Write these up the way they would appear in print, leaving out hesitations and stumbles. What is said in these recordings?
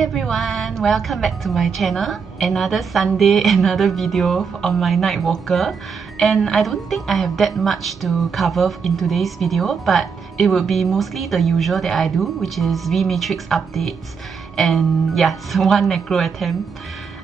Hi everyone, welcome back to my channel. Another Sunday, another video on my night walker. And I don't think I have that much to cover in today's video, but it will be mostly the usual that I do, which is V-Matrix updates and yes, one necro attempt.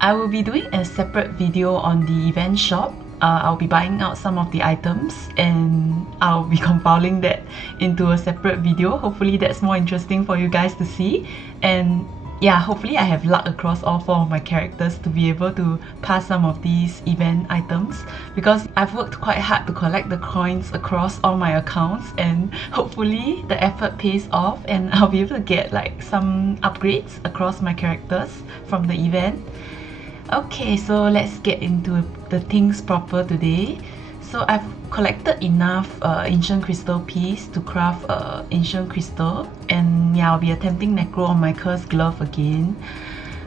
I will be doing a separate video on the event shop. I'll be buying out some of the items and I'll be compiling that into a separate video. Hopefully that's more interesting for you guys to see. And yeah, hopefully I have luck across all 4 of my characters to be able to pass some of these event items, because I've worked quite hard to collect the coins across all my accounts, and hopefully the effort pays off and I'll be able to get like some upgrades across my characters from the event. Okay, so let's get into the things proper today. So I've collected enough ancient crystal piece to craft ancient crystal, and yeah, I'll be attempting necro on my cursed glove again.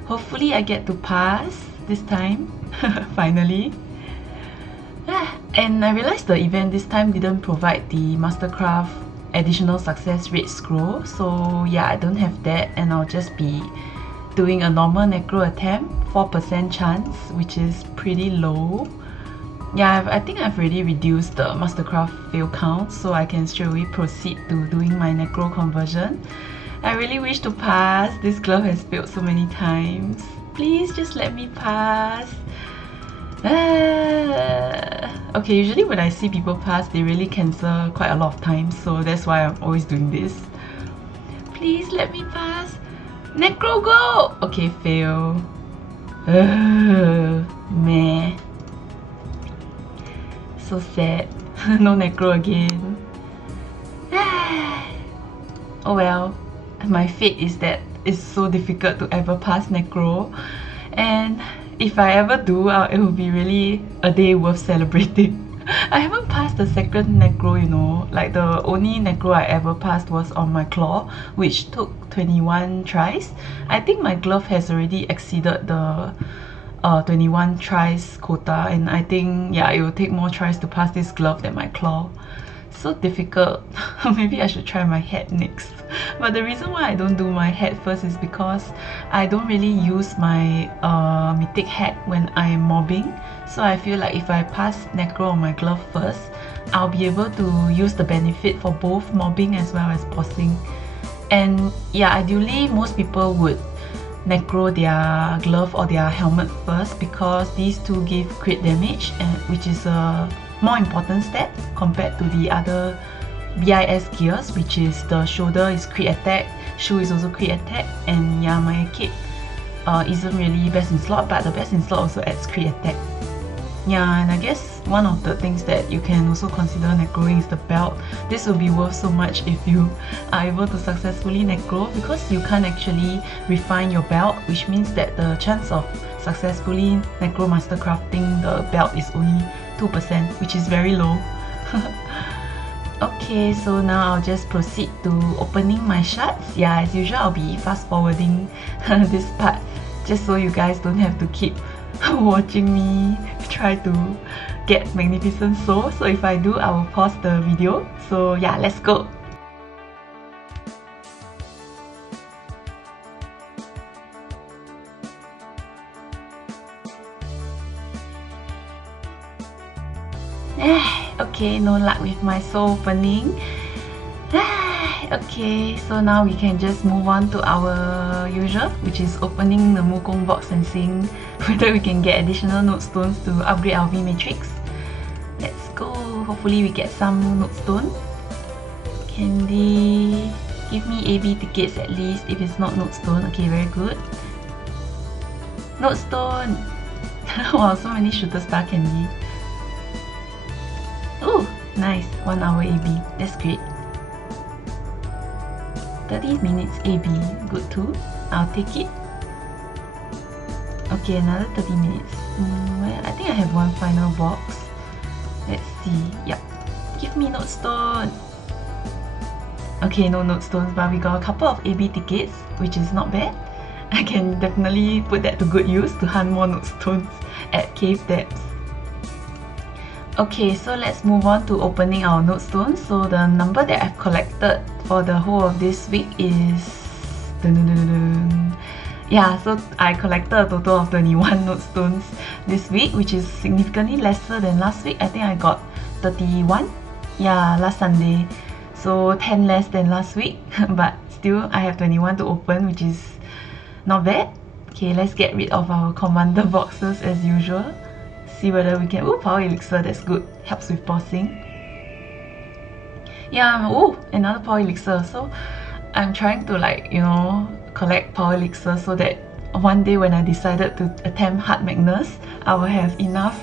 Hopefully I get to pass this time, finally. And I realized the event this time didn't provide the Mastercraft additional success rate scroll, so yeah, I don't have that, and I'll just be doing a normal necro attempt, 4% chance, which is pretty low. Yeah, I think I've already reduced the Mastercraft fail count, so I can straight away proceed to doing my necro conversion. I really wish to pass. This glove has failed so many times. Please just let me pass. Okay, usually when I see people pass, they really cancel quite a lot of times, so that's why I'm always doing this. Please let me pass. Necro go! Okay, fail. Meh. So sad. No necro again. Oh well. My fate is that it's so difficult to ever pass necro, and if I ever do, it will be really a day worth celebrating. I haven't passed the second necro, you know. Like, the only necro I ever passed was on my claw, which took 21 tries. I think my glove has already exceeded the 21 tries quota, and I think, yeah, it will take more tries to pass this glove than my claw. So difficult. Maybe I should try my hat next. But the reason why I don't do my hat first is because I don't really use my mythic hat when I'm mobbing. So I feel like if I pass necro on my glove first, I'll be able to use the benefit for both mobbing as well as bossing. And yeah, ideally most people would necro their glove or their helmet first, because these two give crit damage, and which is a more important stat compared to the other BIS gears, which is the shoulder is crit attack, shoe is also crit attack, and yeah, my cape isn't really best in slot, but the best in slot also adds crit attack. Yeah, and I guess one of the things that you can also consider necroing is the belt. This will be worth so much if you are able to successfully necro, because you can't actually refine your belt, which means that the chance of successfully necro mastercrafting the belt is only 2%, which is very low. Okay, so now I'll just proceed to opening my shards. Yeah, as usual, I'll be fast forwarding this part just so you guys don't have to keep watching me try to get Magnificent Soul. So if I do, I will pause the video. So yeah, let's go. Okay, no luck with my soul opening. Okay, so now we can just move on to our usual, which is opening the Mukong box and seeing whether we can get additional Nodestones to upgrade our V-Matrix. Let's go. Hopefully we get some Nodestone. Can they give me AB tickets at least if it's not Nodestone? Okay, very good. Nodestone! Wow, so many shooter star candy. Oh, nice. 1 hour AB. That's great. 30 minutes AB. Good too. I'll take it. Okay, another 30 minutes. Well, I think I have one final box. Let's see. Yep. Give me Nodestone. Okay, no Nodestones, but we got a couple of AB tickets, which is not bad. I can definitely put that to good use to hunt more Nodestones at cave depths. Okay, so let's move on to opening our Nodestones. So the number that I've collected for the whole of this week is Yeah, so I collected a total of 21 Nodestones this week, which is significantly lesser than last week. I think I got 31. Yeah, last Sunday. So 10 less than last week, but still I have 21 to open, which is not bad. Okay, let's get rid of our commander boxes as usual. See whether we can... Oh, power elixir, that's good. Helps with bossing. Yeah, oh, another power elixir. So I'm trying to, like, you know, collect power elixir so that one day when I decided to attempt Hard Magnus, I will have enough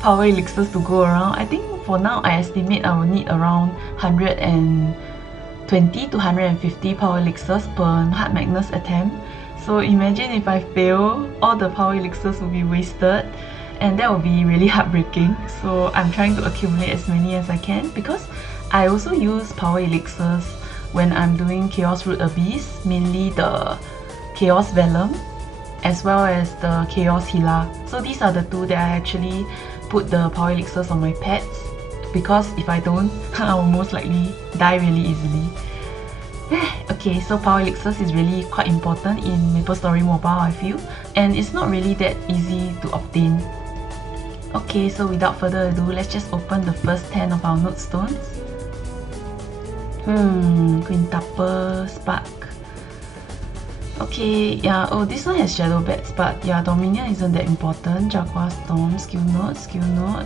power elixirs to go around. I think for now I estimate I will need around 120 to 150 power elixirs per Hard Magnus attempt. So imagine if I fail, all the power elixirs will be wasted, and that will be really heartbreaking. So I'm trying to accumulate as many as I can, because I also use power elixirs when I'm doing Chaos Root Abyss, mainly the Chaos Vellum as well as the Chaos Hila. So these are the two that I actually put the power elixirs on my pets, because if I don't, I will most likely die really easily. Okay, so power elixirs is really quite important in Maplestory Mobile, I feel, and it's not really that easy to obtain. Okay, so without further ado, let's just open the first 10 of our Nodestones. Quintuple Spark. Okay, yeah, oh, this one has Shadow Bats, but yeah, Dominion isn't that important. Jaguar Storm, Skill Note, Skill Note.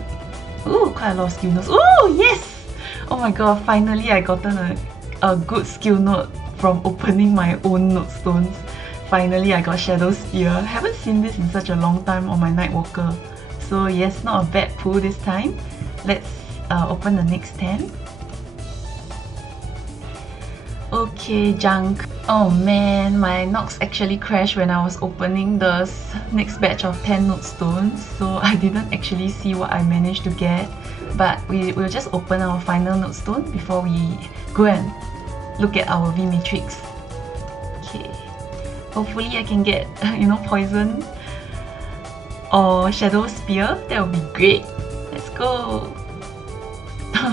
Ooh, quite a lot of Skill Notes. Oh, yes! Oh my god, finally I gotten a good Skill Note from opening my own Nodestones. Finally I got Shadow Spear. Haven't seen this in such a long time on my Nightwalker. So yes, not a bad pull this time. Let's open the next 10. Okay, junk. Oh man, my Nox actually crashed when I was opening the next batch of 10 Nodestones, so I didn't actually see what I managed to get. But we'll just open our final Nodestone before we go and look at our V Matrix. Okay, hopefully I can get, you know, Poison or Shadow Spear. That would be great. Let's go.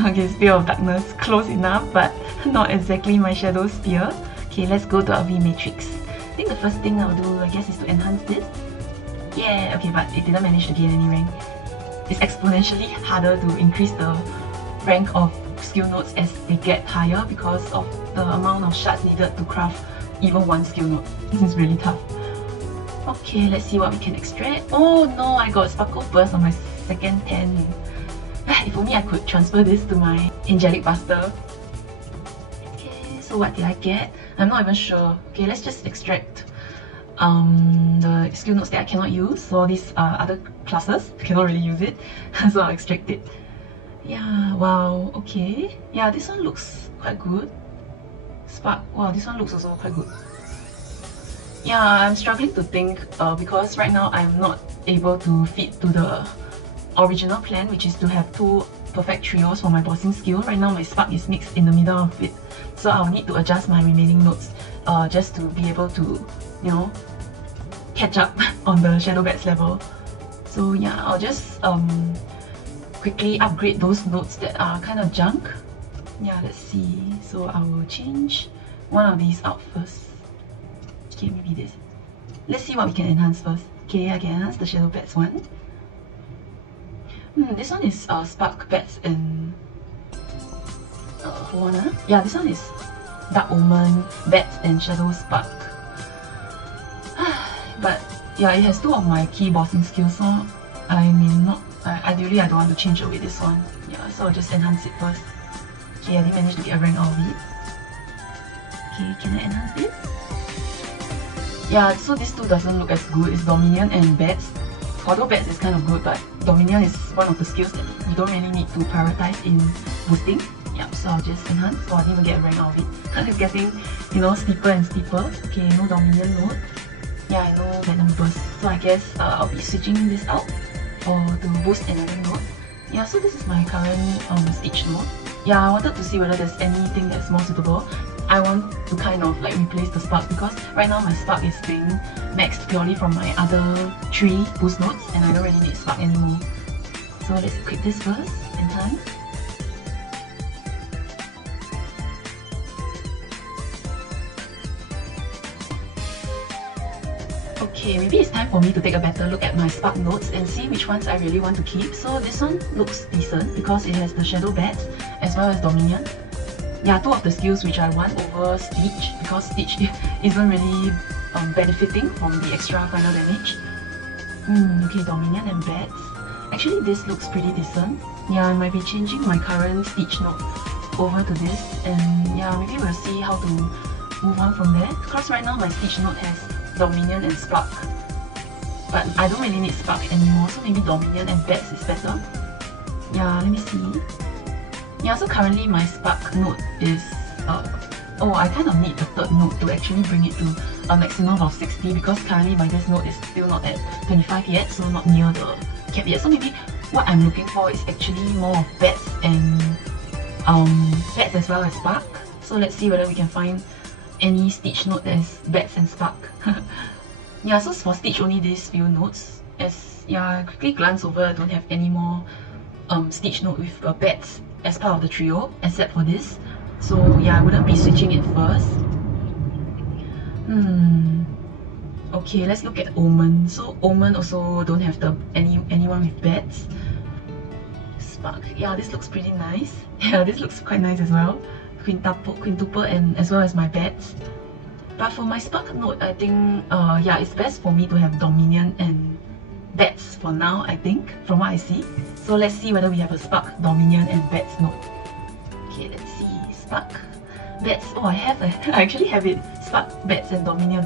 Okay, Spear of Darkness, close enough, but not exactly my Shadow Spear. Okay, let's go to our V Matrix. I think the first thing I'll do, I guess, is to enhance this. Yeah, okay, but it didn't manage to gain any rank. It's exponentially harder to increase the rank of skill notes as they get higher because of the amount of shards needed to craft even one skill note. This is really tough. Okay, let's see what we can extract. Oh no, I got Sparkle Burst on my second 10. If only I could transfer this to my Angelic Buster. Okay, so what did I get? I'm not even sure. Okay, let's just extract the skill notes that I cannot use. So these are other classes, I cannot really use it. So I'll extract it. Yeah, wow, okay. Yeah, this one looks quite good. Spark, wow, this one looks also quite good. Yeah, I'm struggling to think because right now I'm not able to fit to the original plan, which is to have 2 perfect trios for my bossing skill. Right now my spark is mixed in the middle of it, so I'll need to adjust my remaining notes just to be able to, you know, catch up on the Shadow Bats level. So yeah, I'll just quickly upgrade those notes that are kind of junk. Yeah, let's see. So I will change one of these out first. Okay, maybe this. Let's see what we can enhance first. Okay, I can enhance the Shadow Bats one. This one is Spark Bats and hold on, yeah, this one is Dark Omen, Bats and Shadow Spark. But yeah, it has 2 of my key bossing skills, so I mean, not ideally I don't want to change away this one. Yeah, so I'll just enhance it first. Okay, I didn't manage to get a rank out of it. Okay, can I enhance this? Yeah, so this 2 doesn't look as good. It's Dominion and Bats. Although Bats is kind of good, but Dominion is one of the skills that you don't really need to prioritize in boosting. Yep, so I'll just enhance. So I didn't even get a rank out of it. It's getting, you know, steeper and steeper. Okay, no Dominion node. Yeah, I know Venom Burst. So I guess I'll be switching this out to boost another node. Yeah, so this is my current stage node. Yeah, I wanted to see whether there's anything that's more suitable. I want to kind of like replace the spark because right now my spark is being maxed purely from my other 3 boost nodes and I don't really need spark anymore. So let's equip this first, enhance. Okay, maybe it's time for me to take a better look at my spark nodes and see which ones I really want to keep. So this one looks decent because it has the Shadow Bats as well as Dominion. Yeah, two of the skills which I want over Stitch, because Stitch isn't really benefiting from the extra final damage. Okay, Dominion and Bats. Actually, this looks pretty decent. Yeah, I might be changing my current Stitch node over to this, and yeah, maybe we'll see how to move on from there. Because right now my Stitch node has Dominion and Spark, but I don't really need Spark anymore, so maybe Dominion and Bats is better. Yeah, let me see. Yeah, so currently my Spark node is oh, I kind of need the third node to actually bring it to a maximum of 60, because currently my best node is still not at 25 yet, so not near the cap yet. So maybe what I'm looking for is actually more of Bats and Bats as well as Spark. So let's see whether we can find any Stitch node that is Bats and Spark. Yeah, so for Stitch only these few nodes. As yeah, I quickly glance over, I don't have any more Stitch node with Bats as part of the trio, except for this. So yeah, I wouldn't be switching it first. Okay, let's look at Omen. So Omen also don't have the anyone with Bats. Spark. Yeah, this looks pretty nice. Yeah, this looks quite nice as well. Quintuple and as well as my Bats. But for my Spark node, I think yeah, it's best for me to have Dominion and Bats for now, I think, from what I see. So let's see whether we have a Spark, Dominion and Bats node. Okay, let's see. Spark, Bats. Oh, I actually have it. Spark, Bats and Dominion.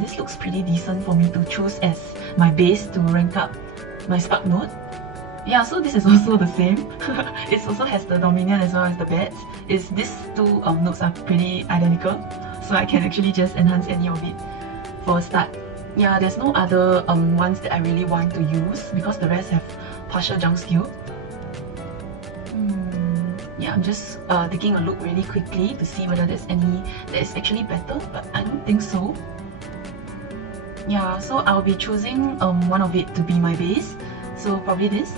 This looks pretty decent for me to choose as my base to rank up my Spark node. Yeah, so this is also the same. It also has the Dominion as well as the Bats. These two nodes are pretty identical, so I can actually just enhance any of it for a start. Yeah, there's no other ones that I really want to use because the rest have partial junk skill. Yeah, I'm just taking a look really quickly to see whether there's any that is actually better, but I don't think so. Yeah, so I'll be choosing one of it to be my base, so probably this.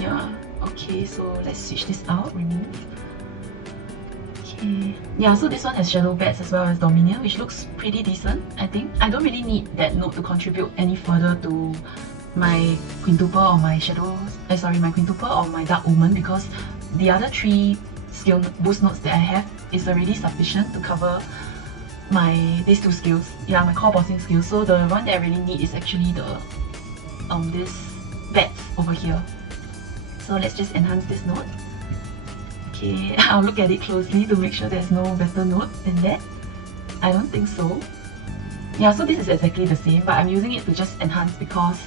Yeah, okay, so let's switch this out, remove. Okay, yeah, so this one has Shadow Bats as well as Dominion, which looks pretty decent, I think. I don't really need that node to contribute any further to my Quintuple or my my Quintuple or my Dark Omen, because the other three skill boost nodes that I have is already sufficient to cover these two skills. Yeah, my core bossing skills. So the one that I really need is actually the this Bats over here. So let's just enhance this node. Okay, I'll look at it closely to make sure there's no better node than that. I don't think so. Yeah, so this is exactly the same, but I'm using it to just enhance because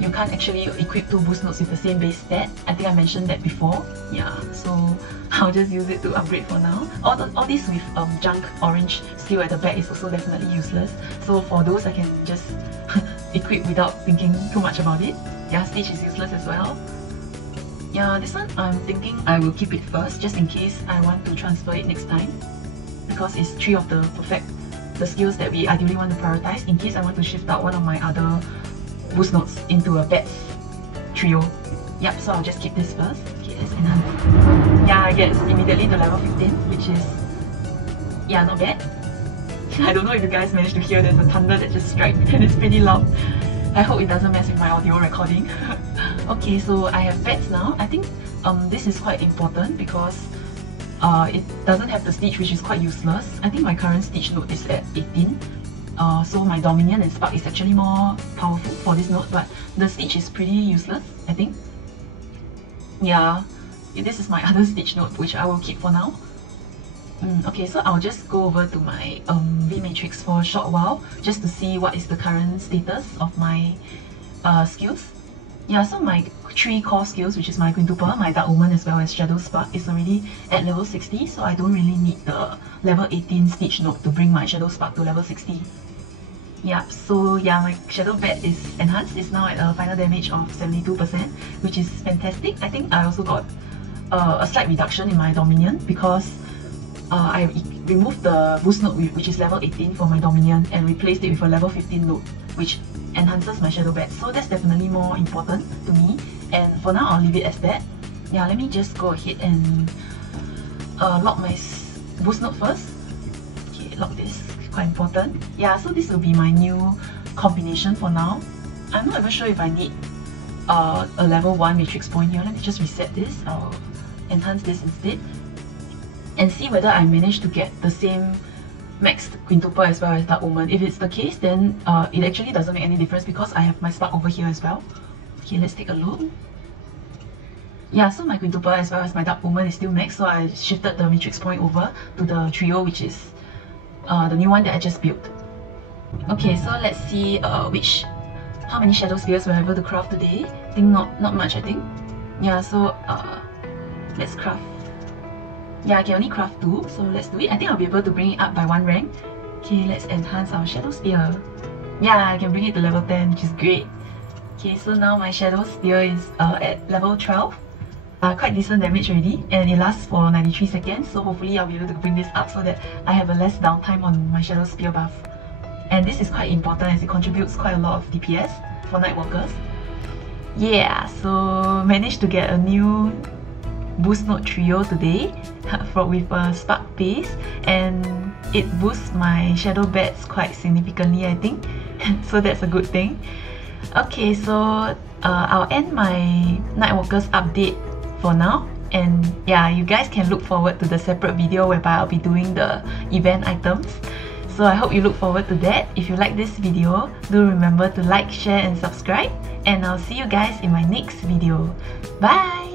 you can't actually equip two boost nodes with the same base stat. I think I mentioned that before. Yeah, so I'll just use it to upgrade for now. All these with junk orange skill at the back is also definitely useless. So for those I can just equip without thinking too much about it. Yeah, Stitch is useless as well. Yeah, this one I'm thinking I will keep it first just in case I want to transfer it next time, because it's three of the skills that we ideally want to prioritize in case I want to shift out one of my other boost nodes into a Bats trio. Yep, so I'll just keep this first. Okay, let's enhance. Yeah, I get immediately to level 15, which is, yeah, not bad. I don't know if you guys managed to hear there's a thunder that just struck and it's pretty loud. I hope it doesn't mess with my audio recording. Okay, so I have Bats now. I think this is quite important because it doesn't have the Stitch, which is quite useless. I think my current Stitch node is at 18. So my Dominion and Spark is actually more powerful for this node, but the Stitch is pretty useless, I think. Yeah, this is my other Stitch node, which I will keep for now. Okay, so I'll just go over to my V-Matrix for a short while, just to see what is the current status of my skills. Yeah, so my 3 core skills, which is my Quintuple, my Dark Omen as well as Shadow Spark, is already at level 60, so I don't really need the level 18 Stitch node to bring my Shadow Spark to level 60. Yeah, so yeah, my Shadow Bat is enhanced. It's now at a final damage of 72%, which is fantastic. I think I also got a slight reduction in my Dominion because I removed the boost node which is level 18 for my Dominion and replaced it with a level 15 node which enhances my Shadow Bat. So that's definitely more important to me, and for now I'll leave it as that. Yeah, let me just go ahead and lock my boost node first. Okay, lock this quite important. Yeah, so this will be my new combination for now. I'm not even sure if I need a level 1 matrix point here. Let me just reset this. I'll enhance this instead and see whether I managed to get the same max quintuple as well as Dark Omen. If it's the case, then it actually doesn't make any difference because I have my spark over here as well. Okay, let's take a look. Yeah, so my quintuple as well as my Dark Omen is still max, so I shifted the matrix point over to the trio, which is the new one that I just built. Okay, so let's see how many shadow spears we're able to craft today. I think not much, I think. Yeah, so let's craft. Yeah, I can only craft 2, so let's do it. I think I'll be able to bring it up by 1 rank. Okay, let's enhance our shadow spear. Yeah, I can bring it to level 10, which is great. Okay, so now my shadow spear is at level 12. Quite decent damage already, and it lasts for 93 seconds, so hopefully I'll be able to bring this up so that I have a less downtime on my shadow spear buff. And this is quite important as it contributes quite a lot of DPS for Nightwalkers. Yeah, so managed to get a new boost node trio today with a spark base, and it boosts my shadow bats quite significantly, I think. So that's a good thing. Okay, so I'll end my Nightwalkers update for now, and yeah, you guys can look forward to the separate video whereby I'll be doing the event items. So I hope you look forward to that. If you like this video, do remember to like, share and subscribe, and I'll see you guys in my next video. Bye!